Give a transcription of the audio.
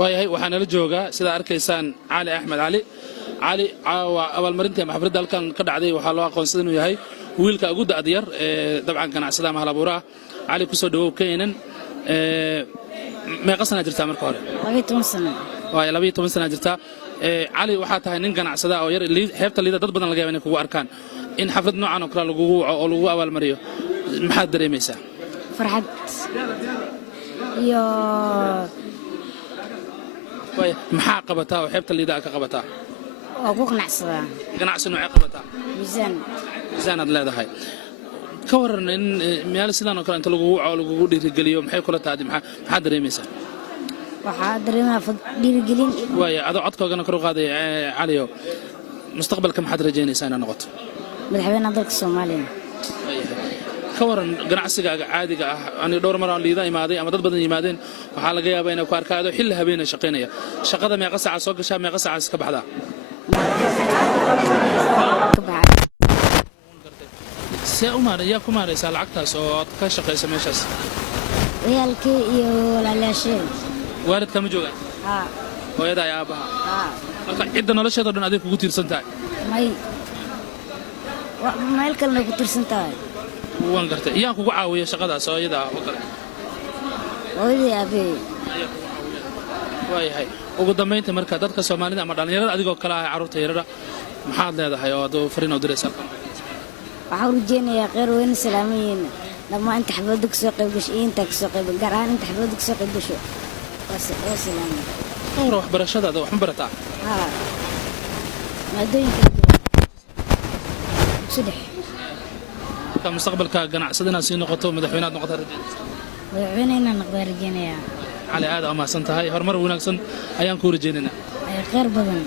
waayahay waxaan la joogaa sida arkaysaan cali axmed cali abaalmarinta maxfadda halkan ka dhacday waxaa loo aqoonsaday inuu yahay wiilka ugu da'da yar ee dabcan ganacsada ama halabuuraha cali ku soo dhawow keenan meeqa sana jirtaa marka hore 12 sano waay 12 sana jirtaa cali waxaa tahay nin ganacsada oo yar xeebta liida dad badan laga yaabaa inay kugu arkaan in xaflad noocan oo kale lagu waco oo lagu abaalmariyo maxaad dareemaysaa farxad iyo maxaa qabataa oo xeebta liida ka qabataa oo ku qanacsadaa ganacsi nooc qabataa miisaan aad leedahay ka waran in meel sidaan oo kale inta lagu waco lagu dhiirigeliyo maxay kula tahay maxaa dareemaysaa waxaa dareemaa dhiirigelin waaya adoo codkoogana kor u qaaday caliyo mustaqbalka maxaad rajaynaysaa inaad noqoto madaxweynaha dalka Soomaaliya ka waran ganacsigaaga caadiga ah ani dhowr mar aan liida imaaday ama dad badan yimaadeen waxaa laga yaabaa inay ku arkaado xilli habeen shaqeynaya shaqada meeqa saac soo gashaa meeqa saac iska baxdaa yaa ku maaraysaa lacagtaas oo aad ka shaqayso meeshaas ciyaalkii iyo walaalayaasheen waalidka ma joogaan hooyada iyo aabbaha marka cidda nolosheeda dhan adig kugu tiirsan tahay meel kalena ku tiirsan tahay waan gartay iyaan kugu caawiya shaqadaas oo iyada oo kale hooyadii aabbahay waayahay ugu dambaynta marka dadka Soomaalida ama dhalinyarada adigoo kale ah carruurta yarada maxaad leedahay oo aad fariin u diraysaa waxaan rajeynayaa khayr weyn salaamayn lama inta xafladda ku soo qayb gashay inta ku soo qayb gaar ahaan inta xafladda ku soo qayb gashay waa salaamay hore waxbarashadaada wax ma barataa maadooyinka saddex ka mustaqbalka ganacsadana si noqoto madaxweynaha noqoto madaxweynaha noqdo rajeynayaa cali aad ama san tahay horumar wanaagsan ayaan ku rajeynaynaa khayr badan